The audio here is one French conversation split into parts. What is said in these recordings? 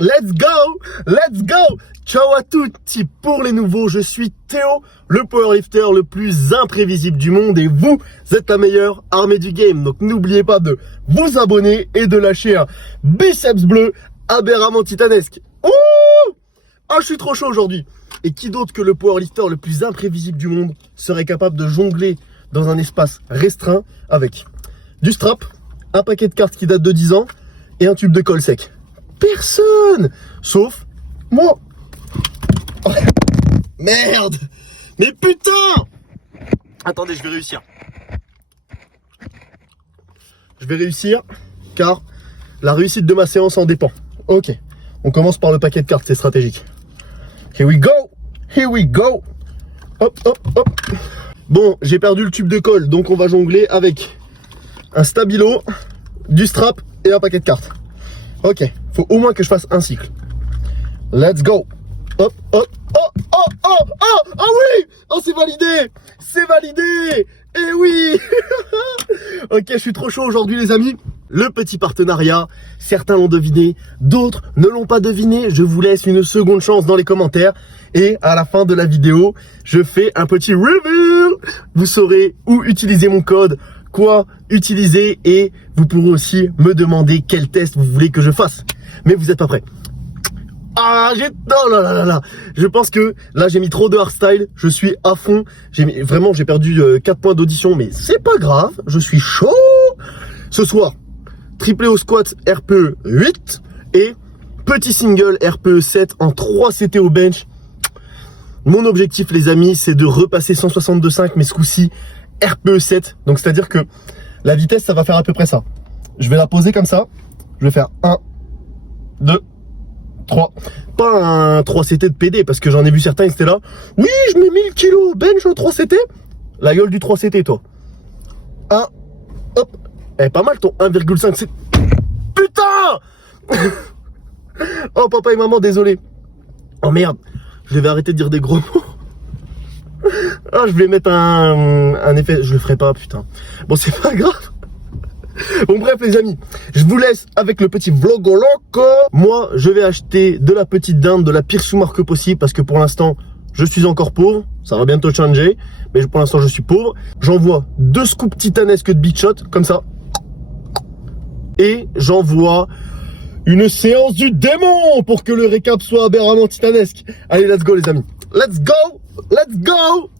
Let's go! Let's go! Ciao à tutti! Pour les nouveaux, je suis Théo, le powerlifter le plus imprévisible du monde et vous êtes la meilleure armée du game. Donc n'oubliez pas de vous abonner et de lâcher un biceps bleu aberramment titanesque. Ouh! Ah, je suis trop chaud aujourd'hui! Et qui d'autre que le powerlifter le plus imprévisible du monde serait capable de jongler dans un espace restreint avec du strap, un paquet de cartes qui date de 10 ans et un tube de colle sec? Personne! Sauf moi! Oh, merde! Mais putain! Attendez, je vais réussir. Je vais réussir car la réussite de ma séance en dépend. Ok, on commence par le paquet de cartes, c'est stratégique. Here we go! Here we go! Hop, hop, hop! Bon, j'ai perdu le tube de colle, donc on va jongler avec un stabilo, du strap et un paquet de cartes. Ok, faut au moins que je fasse un cycle. Let's go! Hop, hop, oh, oh, oh, oh, ah oui! Oh, c'est validé! C'est validé! Eh oui! Ok, je suis trop chaud aujourd'hui, les amis. Le petit partenariat, certains l'ont deviné, d'autres ne l'ont pas deviné. Je vous laisse une seconde chance dans les commentaires. Et à la fin de la vidéo, je fais un petit review. Vous saurez où utiliser mon code, quoi utiliser et vous pourrez aussi me demander quel test vous voulez que je fasse. Mais vous n'êtes pas prêts. Ah, oh là là là là. Je pense que là j'ai mis trop de hardstyle, je suis à fond. Vraiment j'ai perdu 4 points d'audition, mais c'est pas grave, je suis chaud. Ce soir, triplé au squat RPE 8 et petit single RPE 7 en 3 CT au bench. Mon objectif les amis, c'est de repasser 162,5 mais ce coup-ci RPE 7. Donc c'est-à-dire que la vitesse ça va faire à peu près ça. Je vais la poser comme ça, je vais faire 1, 2, 3. Pas un 3 CT de PD parce que j'en ai vu certains, c'était là. Oui, je mets 1000 kilos bench au 3 CT. La gueule du 3 CT, toi. 1, hop. Eh, pas mal ton 1,5 CT. Putain! Oh, papa et maman, désolé. Oh merde, je vais arrêter de dire des gros mots. Ah, je vais mettre un effet. Je le ferai pas, putain. Bon, c'est pas grave. Bon bref les amis, je vous laisse avec le petit vlogo loco. Moi je vais acheter de la petite dinde, de la pire sous-marque possible parce que pour l'instant je suis encore pauvre. Ça va bientôt changer, mais pour l'instant je suis pauvre. J'envoie 2 scoops titanesques de Big Shot comme ça. Et j'envoie une séance du démon pour que le récap soit aberramment titanesque. Allez, let's go les amis. Let's go. Let's go.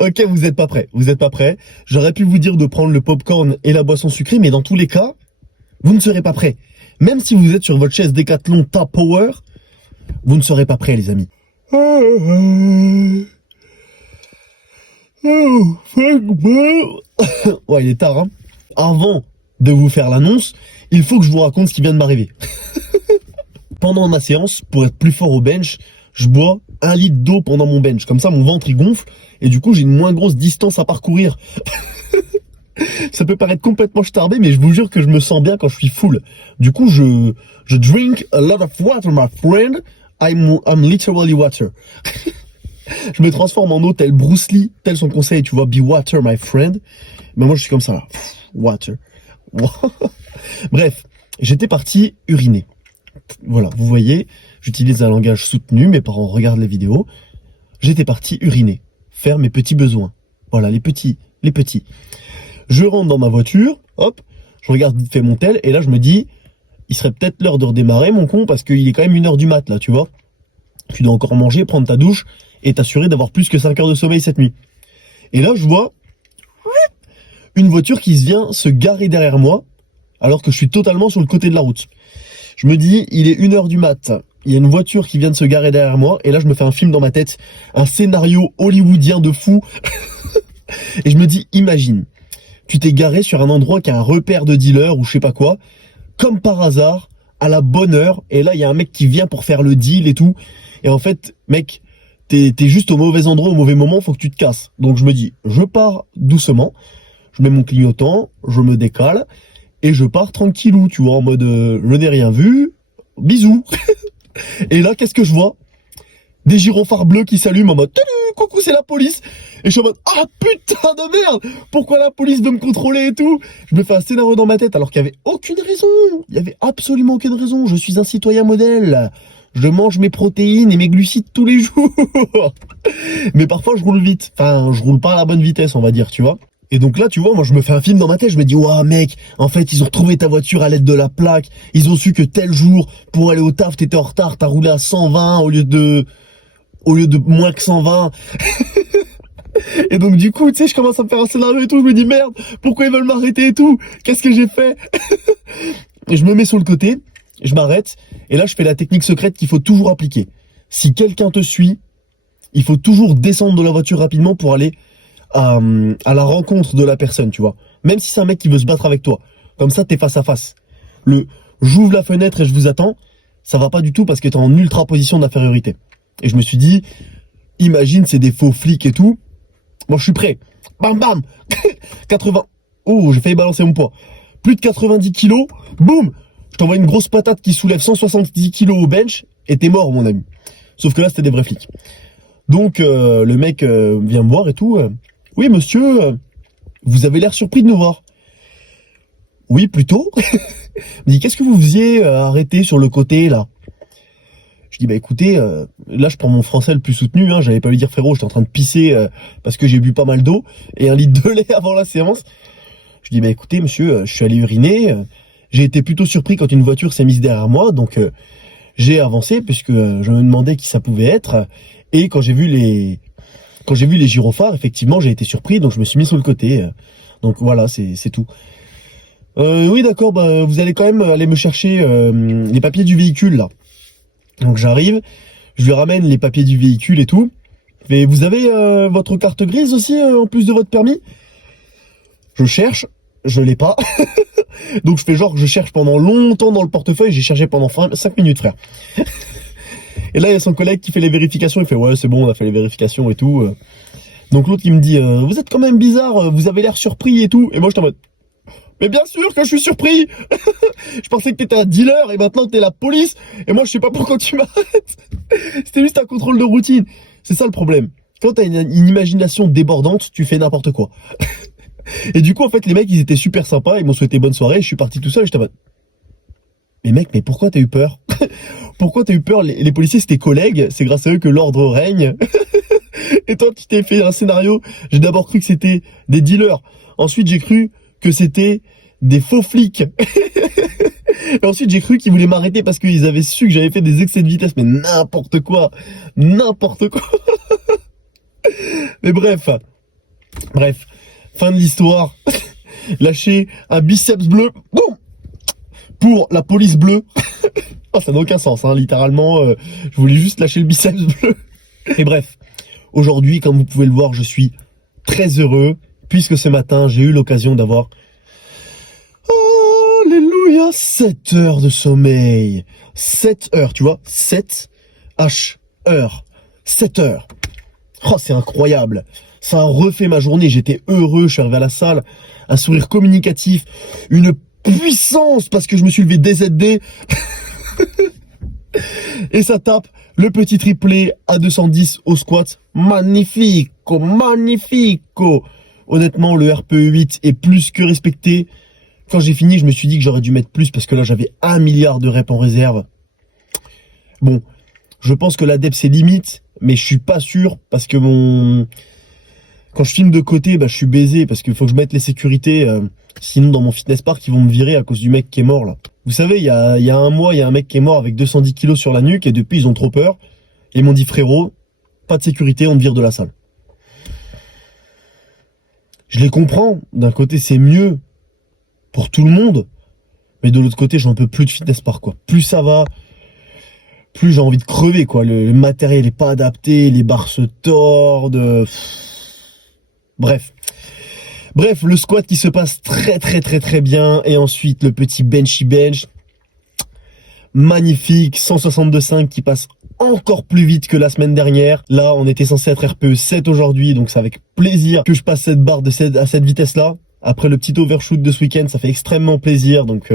Ok, vous êtes pas prêts. Vous êtes pas prêts. J'aurais pu vous dire de prendre le popcorn et la boisson sucrée, mais dans tous les cas, vous ne serez pas prêts. Même si vous êtes sur votre chaise Decathlon Top Power, vous ne serez pas prêts, les amis. Ouais, il est tard, hein. Avant de vous faire l'annonce, il faut que je vous raconte ce qui vient de m'arriver. Pendant ma séance, pour être plus fort au bench, je bois 1 litre d'eau pendant mon bench. Comme ça, mon ventre, il gonfle. Et du coup, j'ai une moins grosse distance à parcourir. Ça peut paraître complètement starbé, mais je vous jure que je me sens bien quand je suis full. Du coup, je drink a lot of water, my friend. I'm literally water. Je me transforme en eau tel Bruce Lee, tel son conseil, tu vois, be water, my friend. Mais moi, je suis comme ça, là. Water. Bref, j'étais parti uriner. Voilà, vous voyez, j'utilise un langage soutenu, mes parents regardent les vidéos. J'étais parti uriner, faire mes petits besoins. Voilà, les petits. Je rentre dans ma voiture, hop, je regarde vite fait mon tel, et là je me dis, il serait peut-être l'heure de redémarrer, mon con, parce qu'il est quand même 1h du mat, là, tu vois. Tu dois encore manger, prendre ta douche, et t'assurer d'avoir plus que 5 heures de sommeil cette nuit. Et là, je vois une voiture qui vient se garer derrière moi, alors que je suis totalement sur le côté de la route. Je me dis, il est 1h du mat, il y a une voiture qui vient de se garer derrière moi, et là je me fais un film dans ma tête, un scénario hollywoodien de fou. Et je me dis, imagine, tu t'es garé sur un endroit qui a un repère de dealer ou je sais pas quoi, comme par hasard, à la bonne heure, et là il y a un mec qui vient pour faire le deal et tout, et en fait, mec, t'es juste au mauvais endroit, au mauvais moment, faut que tu te casses. Donc je me dis, je pars doucement, je mets mon clignotant, je me décale, et je pars tranquillou, tu vois, en mode, je n'ai rien vu, bisous. Et là, qu'est-ce que je vois? Des gyrophares bleus qui s'allument en mode, coucou, c'est la police. Et je suis en mode, ah putain de merde, pourquoi la police veut me contrôler et tout? Je me fais un scénario dans ma tête alors qu'il n'y avait aucune raison. Il n'y avait absolument aucune raison. Je suis un citoyen modèle. Je mange mes protéines et mes glucides tous les jours. Mais parfois je roule vite. Enfin, je roule pas à la bonne vitesse, on va dire, tu vois. Et donc là, tu vois, moi je me fais un film dans ma tête, je me dis, ouah mec, en fait ils ont retrouvé ta voiture à l'aide de la plaque, ils ont su que tel jour, pour aller au taf, t'étais en retard, t'as roulé à 120 au lieu de moins que 120. Et donc du coup, tu sais, je commence à me faire un scénario et tout, je me dis, merde, pourquoi ils veulent m'arrêter et tout? Qu'est-ce que j'ai fait? Et je me mets sur le côté, je m'arrête, et là je fais la technique secrète qu'il faut toujours appliquer. Si quelqu'un te suit, il faut toujours descendre de la voiture rapidement pour aller à la rencontre de la personne, tu vois. Même si c'est un mec qui veut se battre avec toi. Comme ça, t'es face à face. J'ouvre la fenêtre et je vous attends, ça va pas du tout parce que t'es en ultra position d'infériorité. Et je me suis dit, imagine, c'est des faux flics et tout. Moi, je suis prêt. Bam, bam. 80. Oh, j'ai failli balancer mon poids. Plus de 90 kilos. Boum. Je t'envoie une grosse patate qui soulève 170 kilos au bench et t'es mort, mon ami. Sauf que là, c'était des vrais flics. Donc, le mec vient me voir et tout. Oui, monsieur, vous avez l'air surpris de nous voir. Oui, plutôt. Il me dit, qu'est-ce que vous faisiez arrêté sur le côté, là? Je dis, bah écoutez, là je prends mon français le plus soutenu, hein, j'allais pas lui dire frérot, j'étais en train de pisser parce que j'ai bu pas mal d'eau et 1 litre de lait avant la séance. Je dis, bah écoutez monsieur, je suis allé uriner, j'ai été plutôt surpris quand une voiture s'est mise derrière moi, donc j'ai avancé puisque je me demandais qui ça pouvait être, et quand j'ai vu les gyrophares, effectivement j'ai été surpris, donc je me suis mis sur le côté, donc voilà, c'est tout. Oui d'accord, bah vous allez quand même aller me chercher les papiers du véhicule là. Donc j'arrive, je lui ramène les papiers du véhicule et tout. Mais vous avez votre carte grise aussi en plus de votre permis? Je cherche, je l'ai pas. Donc je fais genre que je cherche pendant longtemps dans le portefeuille, j'ai cherché pendant 5 minutes frère. Et là il y a son collègue qui fait les vérifications, il fait ouais c'est bon on a fait les vérifications et tout. Donc l'autre il me dit vous êtes quand même bizarre, vous avez l'air surpris et tout. Et moi je suis en mode mais bien sûr que je suis surpris. Je pensais que t'étais un dealer et maintenant t'es la police. Et moi je sais pas pourquoi tu m'arrêtes. C'était juste un contrôle de routine. C'est ça le problème. Quand t'as une imagination débordante, tu fais n'importe quoi. Et du coup en fait les mecs ils étaient super sympas, ils m'ont souhaité bonne soirée, je suis parti tout seul et j'étais en mode mais mec mais pourquoi t'as eu peur? Pourquoi t'as eu peur? Les policiers c'est tes collègues, c'est grâce à eux que l'ordre règne. Et toi tu t'es fait un scénario, j'ai d'abord cru que c'était des dealers. Ensuite j'ai cru que c'était des faux flics. Et ensuite j'ai cru qu'ils voulaient m'arrêter parce qu'ils avaient su que j'avais fait des excès de vitesse. Mais n'importe quoi. N'importe quoi. Mais bref, Bref, fin de l'histoire. Lâcher un biceps bleu. Boum, pour la police bleue. Oh, ça n'a aucun sens, hein, littéralement. Je voulais juste lâcher le biceps bleu. Et bref, aujourd'hui, comme vous pouvez le voir, je suis très heureux, puisque ce matin, j'ai eu l'occasion d'avoir... Alléluia, 7 heures de sommeil. 7 heures, tu vois, 7 heures. 7 heures. Oh, c'est incroyable. Ça a refait ma journée, j'étais heureux, je suis arrivé à la salle, un sourire communicatif, une puissance parce que je me suis levé DZD. Et ça tape le petit triplé à 210 au squat. Magnifico, magnifico. Honnêtement, le RPE8 est plus que respecté. Quand j'ai fini, je me suis dit que j'aurais dû mettre plus parce que là, j'avais 1 milliard de reps en réserve. Bon, je pense que l'adep, c'est limite, mais je suis pas sûr parce que quand je filme de côté, je suis baisé parce qu'il faut que je mette les sécurités. Sinon, dans mon fitness park, ils vont me virer à cause du mec qui est mort là. Vous savez, il y a un mois, il y a un mec qui est mort avec 210 kilos sur la nuque et depuis, ils ont trop peur. Et ils m'ont dit, frérot, pas de sécurité, on te vire de la salle. Je les comprends. D'un côté, c'est mieux pour tout le monde. Mais de l'autre côté, j'en peux plus de fitness park, quoi. Plus ça va, plus j'ai envie de crever, quoi. Le matériel est pas adapté, les barres se tordent. Bref, le squat qui se passe très bien. Et ensuite, le petit benchy bench. Magnifique, 162,5 qui passe encore plus vite que la semaine dernière. Là, on était censé être RPE 7 aujourd'hui, donc c'est avec plaisir que je passe cette barre à cette vitesse-là. Après le petit overshoot de ce week-end, ça fait extrêmement plaisir, donc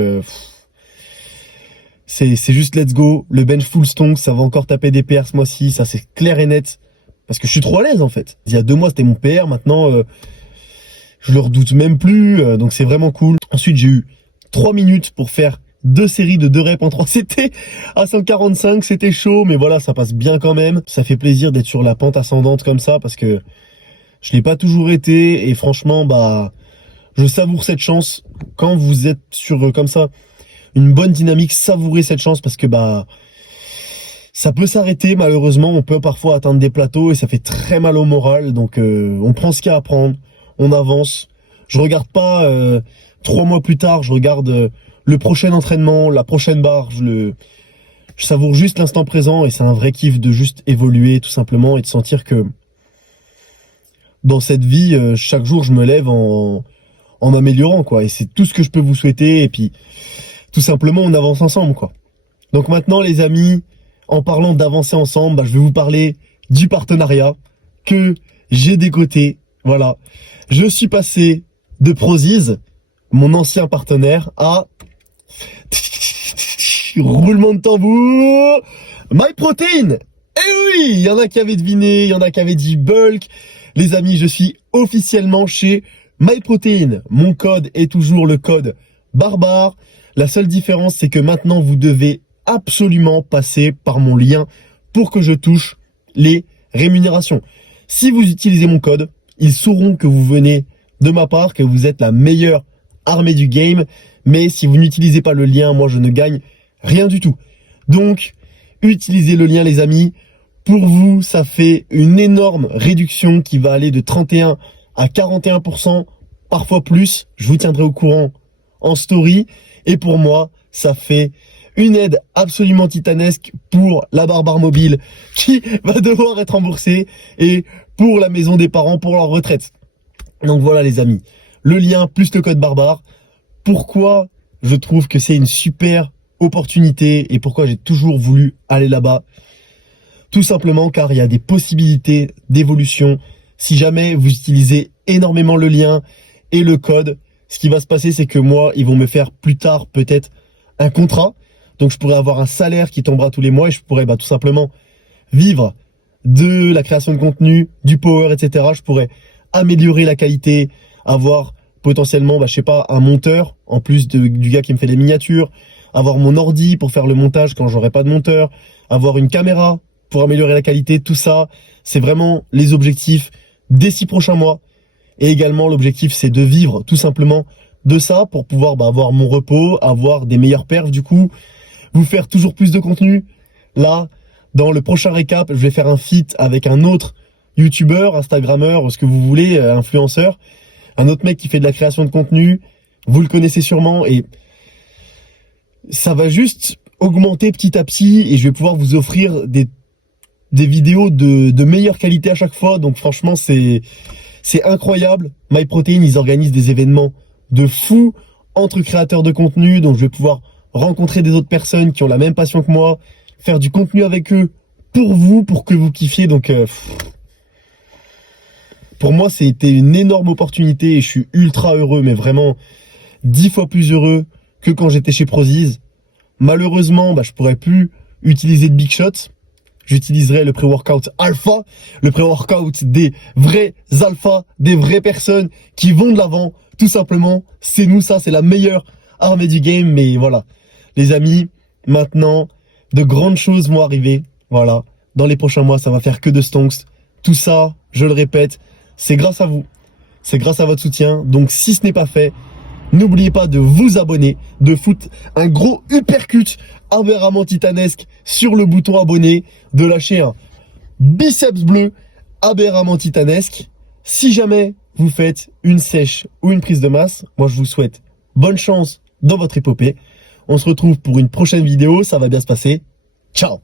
c'est juste let's go. Le bench full stonk, ça va encore taper des PR ce mois-ci, ça c'est clair et net. Parce que je suis trop à l'aise en fait. Il y a 2 mois, c'était mon PR, maintenant je le redoute même plus, donc c'est vraiment cool. Ensuite, j'ai eu 3 minutes pour faire 2 séries de 2 reps en 3 CT à 145, c'était chaud, mais voilà, ça passe bien quand même. Ça fait plaisir d'être sur la pente ascendante comme ça, parce que je l'ai pas toujours été, et franchement, je savoure cette chance. Quand vous êtes sur, comme ça, une bonne dynamique, savourez cette chance, parce que ça peut s'arrêter, malheureusement, on peut parfois atteindre des plateaux, et ça fait très mal au moral, donc on prend ce qu'il y a à prendre, on avance. Je regarde pas 3 mois plus tard, je regarde... le prochain entraînement, la prochaine barre, je savoure juste l'instant présent et c'est un vrai kiff de juste évoluer tout simplement et de sentir que dans cette vie, chaque jour je me lève en m'améliorant quoi. Et c'est tout ce que je peux vous souhaiter et puis tout simplement on avance ensemble quoi. Donc maintenant les amis, en parlant d'avancer ensemble, je vais vous parler du partenariat que j'ai dégoté. Voilà, je suis passé de Prozis, mon ancien partenaire, à... roulement de tambour, MyProtein. Eh oui, il y en a qui avaient deviné, il y en a qui avaient dit bulk. Les amis, je suis officiellement chez MyProtein. Mon code est toujours le code barbare. La seule différence, c'est que maintenant, vous devez absolument passer par mon lien pour que je touche les rémunérations. Si vous utilisez mon code, ils sauront que vous venez de ma part, que vous êtes la meilleure armée du game. Mais si vous n'utilisez pas le lien, moi je ne gagne rien du tout. Donc, utilisez le lien les amis. Pour vous, ça fait une énorme réduction qui va aller de 31 à 41%, parfois plus. Je vous tiendrai au courant en story. Et pour moi, ça fait une aide absolument titanesque pour la barbare mobile qui va devoir être remboursée et pour la maison des parents pour leur retraite. Donc voilà les amis, le lien plus le code barbare. Pourquoi je trouve que c'est une super opportunité et pourquoi j'ai toujours voulu aller là-bas? Tout simplement car il y a des possibilités d'évolution. Si jamais vous utilisez énormément le lien et le code, ce qui va se passer, c'est que moi, ils vont me faire plus tard peut-être un contrat. Donc je pourrais avoir un salaire qui tombera tous les mois et je pourrais tout simplement vivre de la création de contenu, du power, etc. Je pourrais améliorer la qualité, avoir potentiellement, je sais pas, un monteur, en plus du gars qui me fait les miniatures, avoir mon ordi pour faire le montage quand j'aurai pas de monteur, avoir une caméra pour améliorer la qualité, tout ça, c'est vraiment les objectifs des 6 prochains mois. Et également, l'objectif, c'est de vivre tout simplement de ça pour pouvoir avoir mon repos, avoir des meilleurs perfs du coup, vous faire toujours plus de contenu. Là, dans le prochain récap, je vais faire un feat avec un autre youtubeur, instagrammeur, ce que vous voulez, influenceur, un autre mec qui fait de la création de contenu, vous le connaissez sûrement, et ça va juste augmenter petit à petit, et je vais pouvoir vous offrir des vidéos de meilleure qualité à chaque fois. Donc franchement, c'est incroyable. MyProtein, ils organisent des événements de fou entre créateurs de contenu, donc je vais pouvoir rencontrer des autres personnes qui ont la même passion que moi, faire du contenu avec eux pour vous, pour que vous kiffiez. Donc pour moi, c'était une énorme opportunité et je suis ultra heureux, mais vraiment 10 fois plus heureux que quand j'étais chez Prozis. Malheureusement, je pourrais plus utiliser de Big Shot. J'utiliserai le pré-workout alpha, le pré-workout des vrais alphas, des vraies personnes qui vont de l'avant. Tout simplement, c'est nous, ça, c'est la meilleure armée du game. Mais voilà, les amis, maintenant, de grandes choses vont arriver. Voilà, dans les prochains mois, ça va faire que de stonks. Tout ça, je le répète, c'est grâce à vous. C'est grâce à votre soutien. Donc, si ce n'est pas fait, n'oubliez pas de vous abonner, de foutre un gros uppercut aberrament titanesque sur le bouton abonner, de lâcher un biceps bleu aberrament titanesque. Si jamais vous faites une sèche ou une prise de masse, moi je vous souhaite bonne chance dans votre épopée. On se retrouve pour une prochaine vidéo, ça va bien se passer. Ciao!